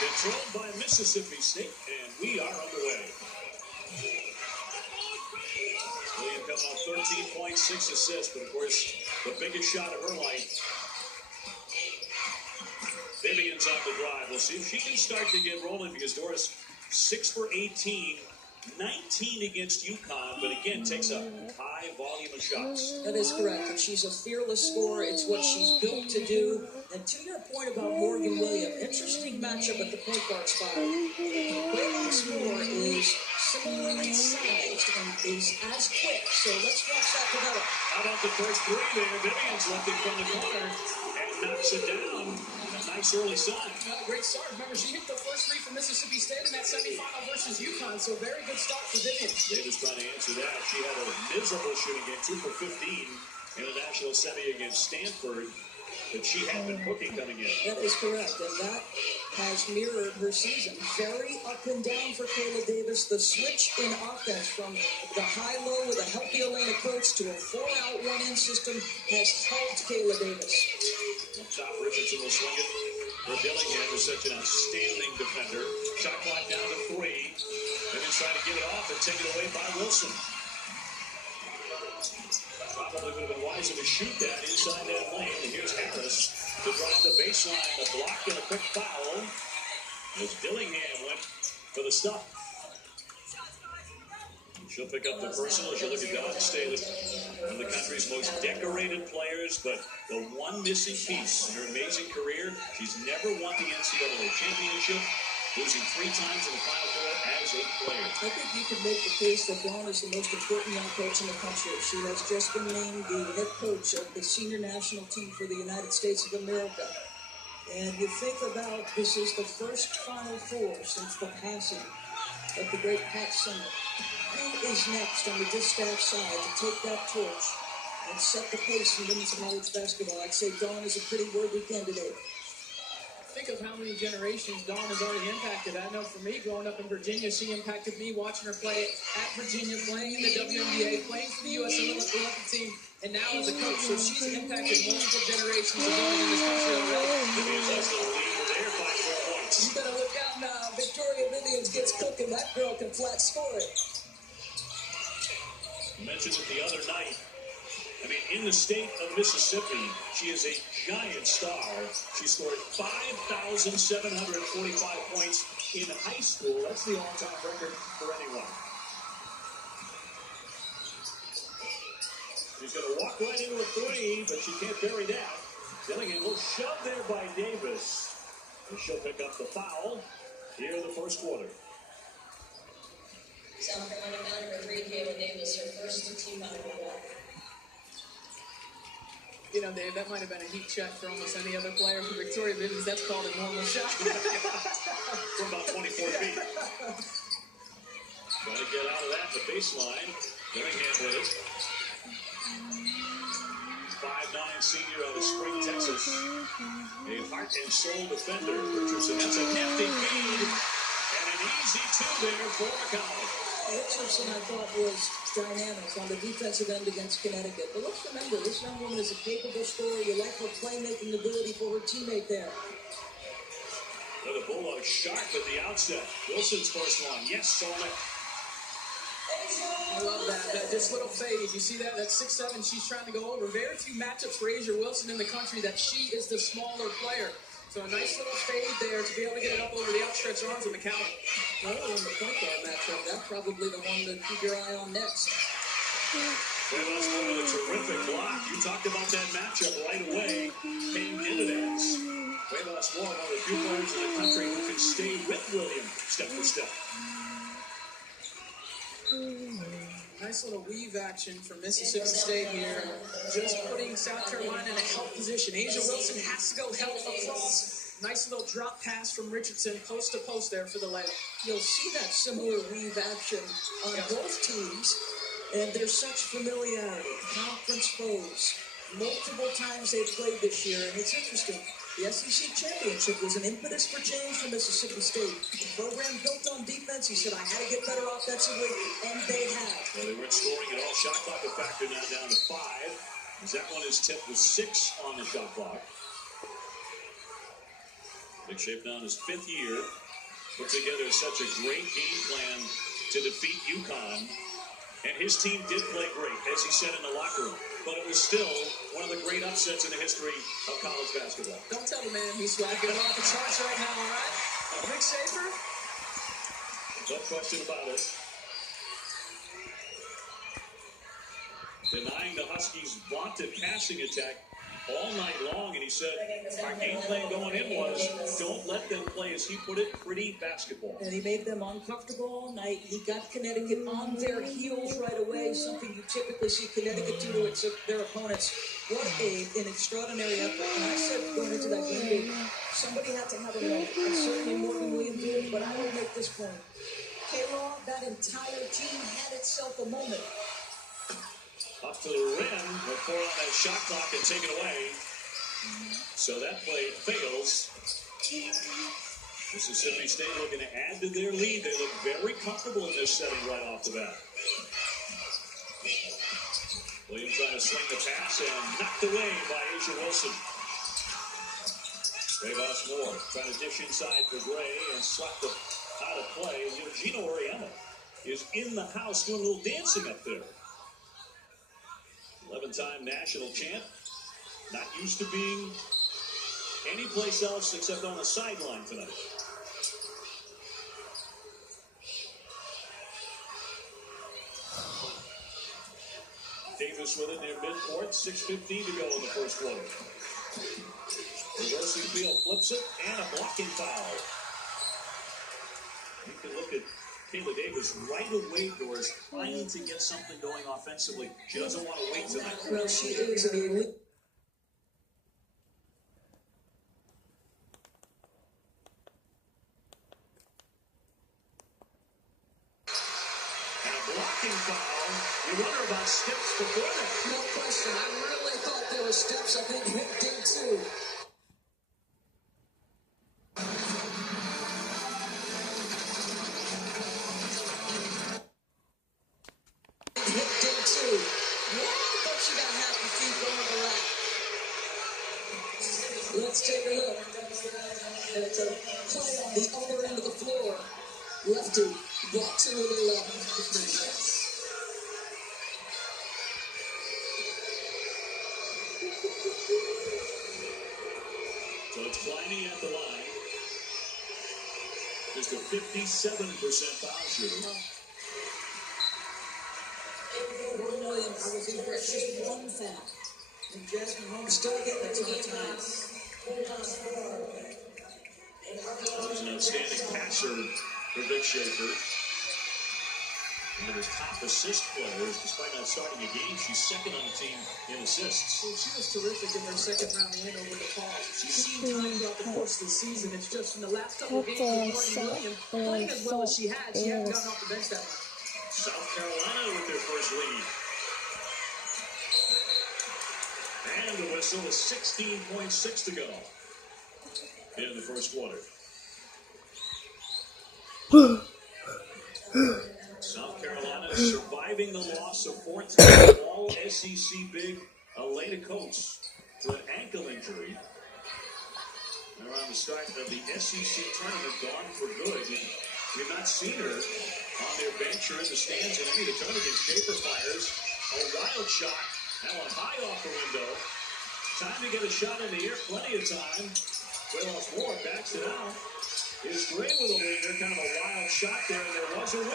Controlled by Mississippi State, and we are underway. William coming off 13.6 assists, but of course, the biggest shot of her life. Vivian's on the drive. We'll see if she can start to get rolling because Doris, 6 for 18, 19 against UConn, but again, takes a high volume of shots. That is correct, and she's a fearless scorer. It's what she's built to do. And to your point about Morgan Williams, interesting matchup at the point guard spot. Quaylos Moore is similarly sized and is as quick, so let's watch that develop. How about the first three there? Vivian's looking from the corner and knocks it down. A nice early sign. Great start. Remember, she hit the first three from Mississippi State in that semifinal versus UConn, so very good start for Vivian. Davis trying to answer that. She had a miserable shooting game, 2 for 15 in a national semi against Stanford. But she had been cooking coming in. That is correct, and that has mirrored her season. Very up and down for Kayla Davis. The switch in offense from the high-low with a healthy lane approach to a 4-out, 1-in system has helped Kayla Davis. Up top, Richardson will swing it. For Dillingham is such an outstanding defender. Shot clock down to 3. They're trying to get it off and take it away by Wilson. Probably would have been wiser to shoot that inside that lane. And here's Harris to drive the baseline. A block and a quick foul. As Dillingham went for the stop. She'll pick up the personal as you look at Dawn Staley, one of the country's most decorated players, but the one missing piece in her amazing career, she's never won the NCAA championship, losing 3 times in the Final Four as a player. I think you can make the case that Dawn is the most important young coach in the country. She has just been named the head coach of the senior national team for the United States of America. And you think about this is the first Final Four since the passing of the great Pat Summitt. Who is next on the distaff side to take that torch and set the pace in women's college basketball? I'd say Dawn is a pretty worthy candidate. Think of how many generations Dawn has already impacted. I know for me, growing up in Virginia, she impacted me watching her play at Virginia, playing in the WNBA, playing for the U.S. Olympic team, and now as a coach. So she's impacted multiple generations of women in this country already. You better look out now. Victoria Vivians gets cooking. That girl can flat score it. Mentioned it the other night. I mean, in the state of Mississippi, she is a giant star. She scored 5,745 points in high school. That's the all-time record for anyone. She's going to walk right into a 3, but she can't bury that. Dillingham will shove there by Davis. And she'll pick up the foul here in the first quarter. South Carolina number 3, Kayla Davis, her first team out of the ball. You know, Dave, that might have been a heat check for almost any other player. For Victoria Vivians, that's called a normal shot. From about 24 feet. Trying to get out of that, the baseline. Dillingham with it. 5'9" senior out of Spring, Texas. A heart and soul defender. Richardson, that's a nifty feed. And an easy 2 there for McConnell. Richardson, I thought, was dynamic on the defensive end against Connecticut. But let's remember, this young woman is a capable scorer. You like her playmaking ability for her teammate there. The Bulldogs sharp at the outset. Wilson's first one. Yes, Solnick. I love that. This little fade. You see that? That's 6'7". She's trying to go over. Very few matchups for A'ja Wilson in the country that she is the smaller player. So a nice little fade there to be able to get it up over the outstretched arms of McCallum. Well, in the point guard matchup, that's probably the one to keep your eye on next. Quaylos Moore with a terrific block. You talked about that matchup right away. Came into that. Quaylos Moore, one of the few players in the country who can stay with William step for step. Nice little weave action from Mississippi State here. Just putting South Carolina in a help position. A'ja Wilson has to go help across. Nice little drop pass from Richardson, post to post there for the layup. You'll see that similar weave action on both teams, and there's such familiarity. Conference foes. Multiple times they've played this year, and it's interesting. The SEC championship was an impetus for change for Mississippi State. The program built on defense. He said, I had to get better offensively, and they have. Well, they weren't scoring at all. Shot clock a factor now down to 5. As that one is tipped with 6 on the shot clock. Nick Saban on his 5th year put together such a great game plan to defeat UConn. And his team did play great, as he said in the locker room. But it was still one of the great upsets in the history of college basketball. Don't tell the man he's swiping off the charts right now, all right? Nick Saban? No question about it. Denying the Huskies' vaunted passing attack all night long, and he said our game plan going in was don't let them play, as he put it, pretty basketball. And he made them uncomfortable all night. He got Connecticut on their heels right away, something you typically see Connecticut do to their opponents. What an extraordinary effort. And I said going into that game, somebody had to have a moment. And certainly Morgan Williams did, but I will make this point. K-Law, that entire team had itself a moment. Up to the rim, before on that shot clock and take it away. So that play fails. Mississippi State looking to add to their lead. They look very comfortable in this setting right off the bat. Williams trying to swing the pass and knocked away by Asia Wilson. Rayvas Moore trying to dish inside for Gray and slapped it out of play. And Gino Auriemma is in the house doing a little dancing up there. 11-time national champ, not used to being anyplace else except on the sideline tonight. Davis with it near midcourt, 6:15 to go in the first quarter. Reversing field flips it, and a blocking foul. You can look at Kayla Davis right away, Doris, trying to get something going offensively. She doesn't want to wait tonight. Well, she is an elite. And a blocking foul. You wonder about steps before that. No question. I really thought there were steps. I think Nick did too. Let's take a look at the play on the other end of the floor. Lefty, block 2 with the left. So it's Kleine at the line. Just a 57% foul shooter. Williams, I was impressed. Just one foul. And Jasmine Holmes still getting a ton of time. He's an outstanding passer for Vic Schaefer. One of his top assist players, despite not starting a game, she's second on the team in assists. Well, she was terrific in her second round win over DePaul. She's seen time throughout the course of the season. It's just in the last couple of games with Morgan Williams playing as well as she had. She hasn't gotten off the bench that much. South Carolina with their first lead. And the whistle is 16.6 to go in the first quarter. South Carolina surviving the loss of fourth all SEC big Elena Coates to an ankle injury. Around the start of the SEC tournament, gone for good. We've not seen her on their bench or in the stands in any of the tournament. Schaefer fires a wild shot. That one high off the window. Time to get a shot in the air. Plenty of time. Rayvas Moore backs it out. Is Gray with a leader. Kind of a wild shot there, and there was a win.